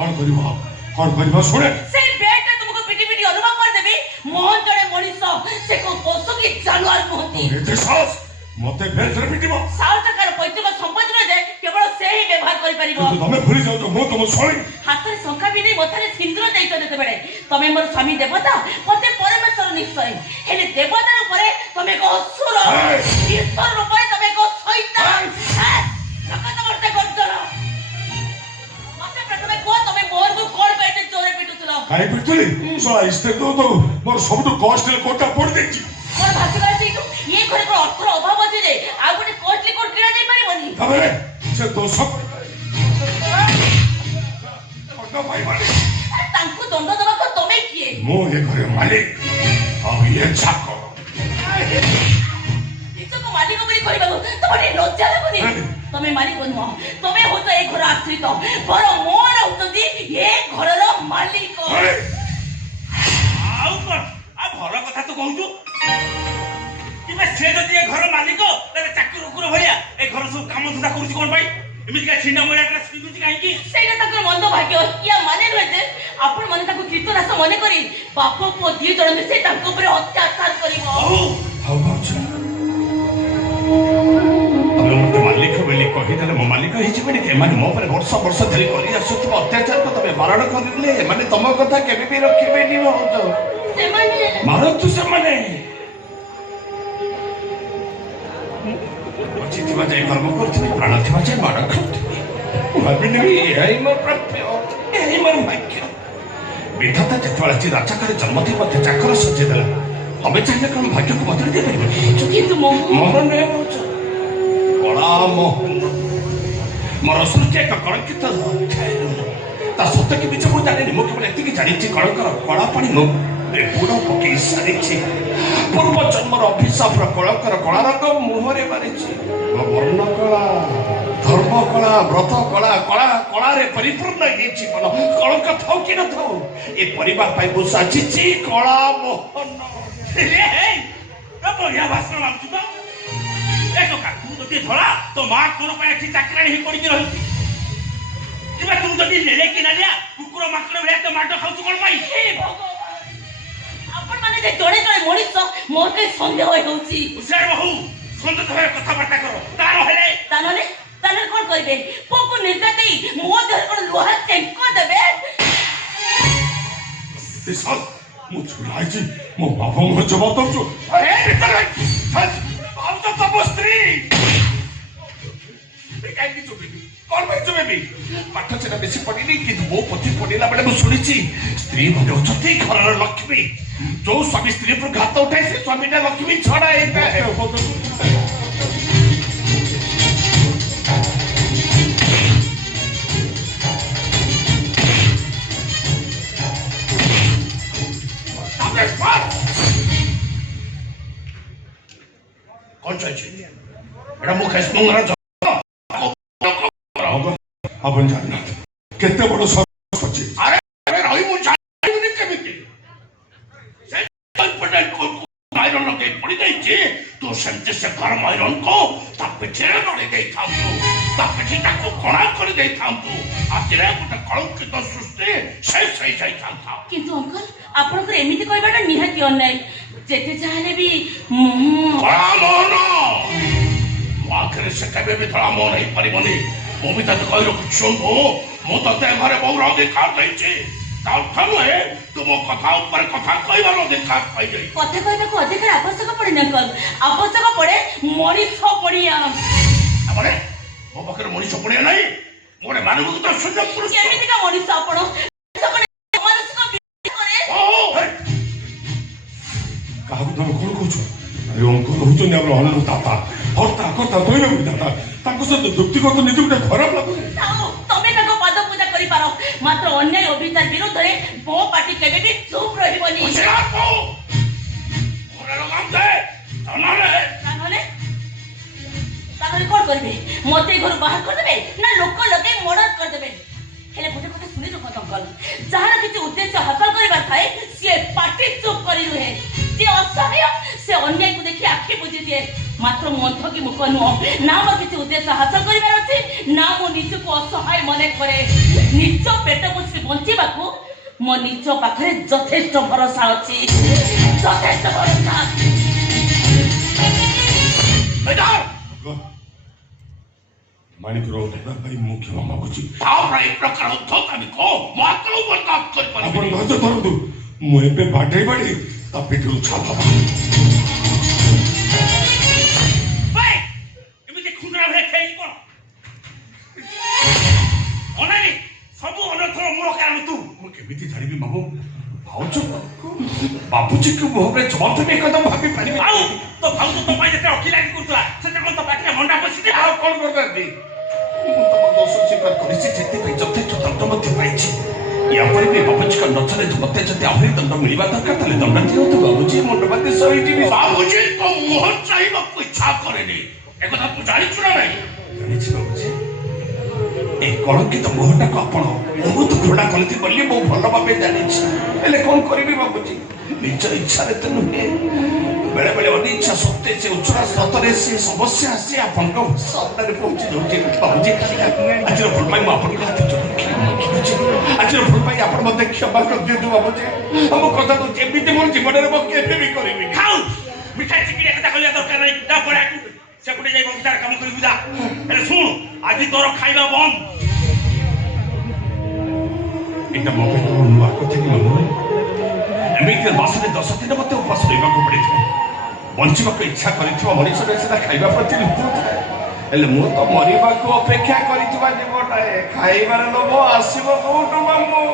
कौन करबा सुने से बेट ने तुमको पिटी पिटी अनुभव कर देबी मोहन जड़े मनीष से को पशु की जानवर मोहती एते साहस मते बेट रे पिटिबो साल टकार पैतृक संपत्ति न दे केवल से ही व्यवहार करि परिबो तो तमे भूली जाओ तो मो तुम सोई हाथ रे शंका भी नहीं मथारे सिंदूर देई तो देते बेडे तमे मोर स्वामी देवता मते परमेश्वर निश्चय हेले देवता ऊपर तमे को असुर ईश्वर ऊपर तमे को शैतान सकत वर्ते गर्जन मते प्रथमे को तमे मोर को कोन पेटे चोरे पिटुतलो काई पिटुली सोला इस्ते तो मोर सब तो कॉस्टल कोटा पड़ देची मोर भाषी गला सेटू ये घरे को अर्थ अभाव अछि जे आ गोटे कॉस्टली कोट किना जाई परिबनी तबे से तो सब कोटा भाई मालिक तांको दंड दबा को तमे किए मो ये घरे मालिक अब ये छाको को मालिक बोली कहबा तमे लज्जा लागुनी तमे मालिक नुह तमे हो तो एक घर आश्रित पर मोर होतदी ये घरर मालिक आउ कर आ भल कथा तो कहू कि से जदि ए घर मालिक तेरे चाकरी रुकुर भलिया ए घर सब काम धंदा करूची कोन भाई एमिति का छिंडा मोया का स्वीकृति काहे की सेटा तकर मंद भाग्य या माने नहे जे आपण माने ताको कीर्तनाश मने करी बाप पो दी जण मिसे ताको ऊपर अत्याचार करिवो हाउ बाच अब मते मालिक बेले कहि देले मो मालिक हिची बेले के माने मो पर वर्ष वर्ष धरि करी आसुतबा अत्याचार को तबे मारण करले माने तम कथा केबे भी रखिबे नी हो से माने मारो तू से माने चिति बजाय कर्म करथि प्राण थि बजाय मार खाथि भाबिने भी एई मोर प्राप्य एई मोर भाग्य विधाता जतवाळची राजाकार जन्म थि मते चाकर सजे देला हमें चाहे कोन भाग्य को बदल दे परिबो কিন্তু मोहन ने कला मोहन मोर सृष्टि एक कलंकित ता सत्य के बीच मु जाने मु केवल एति की जानि कलंकर कला पानी नो बुढ़ पकई सारी पूर्व जन्मर अभिशाप कलंकर कला रंग मुहरे मारी वर्ण कला धर्म कला व्रत कला कला कला परिपूर्ण ये जीवन कलंक थाउ कि न थाउ ए परिवार पाई मु साची कला मोहन बढ़िया भाषण लाଗୁଛି ତ ଏକ କାକୁ ଯଦି ଧଳା ତ ମା କୋଣ ପାଇଁ ଏଠି ଚାକରାଣୀ ହେଇ ପଡ଼ିକି ରହିଛି କିମ୍ବା ତୁ ଯଦି ନେଲେ କି ନା ନିଆ କୁକୁର ମାଙ୍କଡ ଭଳିଆ ତ ମାଡ଼ ଖାଉଛୁ କ'ଣ ପାଇଁ हे भगवान आपण माने जे जणे जणे मଣିଷ मोर के संदेह होउची ଉଷାର ବହୁ ସନ୍ଦେହ ଭୟ କଥାବାର୍ତ୍ତା କର ତାର ହେଲେ ताने कोन करिबे पोको निर्दय देई मो धर कोन लोहा चेंको देबे ए साल मु छुलाई जी मो बाबा मो जवाब दउछु ए भीतर बाबू तो तब स्त्री काई की चुबेबी कौन भाई चुबेबी पाठ सेना बेसी पढ़िनी किंतु मो पति पढ़िला बेले मु सुनिछि स्त्री भले होचती घरर लक्ष्मी जो स्वामी स्त्री पर घात उठाए से स्वामी ने लक्ष्मी छड़ा एता कौन चाहिए एड़ा मुखेश मंगरा अपन जानना केते बड़ सरस अछि अरे अरे रही मु जानि केमिति से पटेल को आयरन के पड़ी गई जे तो संते से गरम आयरन को ता पिठे नडे गई थाम तू ता पिठी ता को कोणा कर गई थाम तू आतिरे गोटे कलंकित सृष्टि सही जाई थाम था किंतु अंकल आपण को एमिति कहबाटा निहाती अन्याय जेते चाहले भी कला मोहन आखिर से कभी भी थोड़ा मोह नहीं परिबनी मु भी तते कहि रखु सुनबो मु तते घरे बहु अधिकार दैछि ताउथनु है तुम कथा ऊपर कथा कहबार अधिकार पाई जाई कथा कहबा को अधिकार आवश्यक पड़े न अंकल आवश्यक पड़े मनीष पड़िया हमरे मो पाखरे मनीष पड़िया नहीं मोरे मानव तो सुजग पुरुष केमिति का मनीष आपण मनीष को करे ओ काहु तुम कोन कहछु अरे अंकल होचो ने हमर अन्नदाता हरता करता तोय विधाता ताको से व्यक्तिगत निज गुटे खराब लागु तमे ताको पाद पूजा करि पारो मात्र अन्याय अभिचार विरोध रे मो पार्टी केबे भी चुप रहिबनी होशियार को मोरे लगाम दे तानले तानले कोन करबे मते घर बाहर कर देबे ना लोक लगे मर्डर कर देबे हेले गोटे कथा सुनि रख अंकल जहार किछि उद्देश्य हासिल करबा थाए से पार्टी चुप करि रहे जे असहाय से अन्याय को देखि आखि बुझि दिए ମାତ୍ର ମନ୍ଥ କି ମୁଖ ନୁହଁ ନା ମୋର କିଛି ଉଦ୍ଦେଶ୍ୟ ହାସଲ କରିବାର ଅଛି ନା ମୁଁ ନିଜକୁ ଅସହାୟ ମନେ କରେ ନିଜ ପେଟ ପୋଷି ବଞ୍ଚିବାକୁ ମୋ ନିଜ ପାଖରେ ଯଥେଷ୍ଟ ଭରସା ଅଛି ଯଥେଷ୍ଟ ଭରସା ମାଣିକର ଉଦ୍ଧାର ପାଇଁ ମୁଁ କ୍ଷମା ମାଗୁଛି ତାପରେ ଏ ପ୍ରକାର ଉଦ୍ଧତାମି କହ ମାତ୍ର ବରଦାସ୍ତ ଆପଣ କରିପାରିବି ଧୈର୍ଯ୍ୟ ଧରନ୍ତୁ ମୁଁ ଏବେ ବାଡ଼େଇ ବାଡ଼େଇ ତା ପେଟରୁ ଛାପ ଏମିତି ଖୁଣ୍ଡା ଭଳିଆ ଖେଳି କଣ ଅନାନି ସବୁ ଅନର୍ଥର ମୂଳ କାରଣ ତୁ ମୁଁ କେମିତି ଜାଣିବି ମାମୁ ଭାଉଜ ବାବୁଜୀ କି ମୋ ଉପରେ ଜବାବ ଦେବେ ଏକଦମ ଭାବି ପାରିବି ଆଉ ତ ଭାଉଜ ତୋ ପାଇଁ ଯେତେ ଅଖିଲାଗି କରୁଥିଲା ସେତେ କଣ ତୋ ପାଖରେ ମଣ୍ଡା ବସିଛି ଆଉ କଣ କରିଥାନ୍ତି ମୁଁ ତମ ଦୋଷ ସ୍ୱୀକାର କରିଛି ସେଥିପାଇଁ ଯଥେଷ୍ଟ ଦଣ୍ଡ ମଧ୍ୟ ପାଇଛି ୟା ପରେ ବି ବାବୁଜୀଙ୍କ ନଜରରେ ମତେ ଯଦି ଆହୁରି ଦଣ୍ଡ ମିଳିବା ଦରକାର ତାହେଲେ ଦଣ୍ଡ ଦିଅନ୍ତୁ ବାବୁଜୀ ମୁଣ୍ଡ ବାନ୍ଧି ଶୋଇଯିବି ବାବୁଜୀ ତୋ ମୁହଁ ଚାହିଁବାକୁ ଇଚ୍ଛା କରେନି ଏକଥା ତୁ ଜାଣିଛୁ ନା ନାହିଁ ଜାଣିଛି ବାବୁଜୀ এই কলঙ্কিত মুহূর্তটাকে আপন ବହୁତ ଘୃଣା କରନ୍ତି ବୋଲି ମୁଁ ଭଲ ଭାବେ ଜାଣିଛି ହେଲେ କ'ଣ କରିବି ଭାବୁଛି ନିଜ ଇଚ୍ଛାରେ ତ ନୁହେଁ ବେଳେ ବେଳେ ଅନିଚ୍ଛା ସତ୍ତ୍ୱେ ସେ ଉଚ୍ଚରା ସ୍ରୋତରେ ସେ ସମସ୍ୟା ଆସି ଆପଣଙ୍କ ସାମ୍ନାରେ ପହଞ୍ଚି ଯାଉଛି ଭାବୁଛି ଆଜିର ଭୁଲ ପାଇଁ ମୁଁ ଆପଣଙ୍କ ହାତ ଯୋଡ଼ି କ୍ଷମା ମାଗିଛି ଆଜିର ଭୁଲ ପାଇଁ ଆପଣ ମୋତେ କ୍ଷମା କରିଦିଅନ୍ତୁ ଭାବୁଛି ଆମ କଥା ତ ଯେମିତି ମୋ ଜୀବନରେ ମୁଁ କେବେ ବି କରିବି ଖାଉ ମିଠା ଚିକିରି କଥା କହିବା ଦରକାର ନାହିଁ ଯା ପଳାକୁ ସେପଟେ ଯାଇ ବଗିଚାର କାମ କରିବୁ ଯା ହେଲେ ଶୁଣ ଆଜି ତୋର ଖାଇବା ବନ୍ଦ এটা ମୋ ପାଇଁ ତୋର ନୂଆ କଥା କି ମାମୁଁ ଏମିତି ମାସରେ 10 ଦିନ ମୋତେ ଉପାସ ରହିବାକୁ ପଡ଼ିଥାଏ ବଞ୍ଚିବାକୁ ଇଚ୍ଛା କରିଥିବା ମଣିଷରେ ସେଟା ଖାଇବା ପ୍ରତି ଲୋଭ ଥାଏ ହେଲେ ମୁଁ ତ ମରିବାକୁ ଅପେକ୍ଷା କରିଥିବା ଜୀବଟାଏ ଖାଇବାର ଲୋଭ ଆସିବ କୋଉଠୁ ମାମୁଁ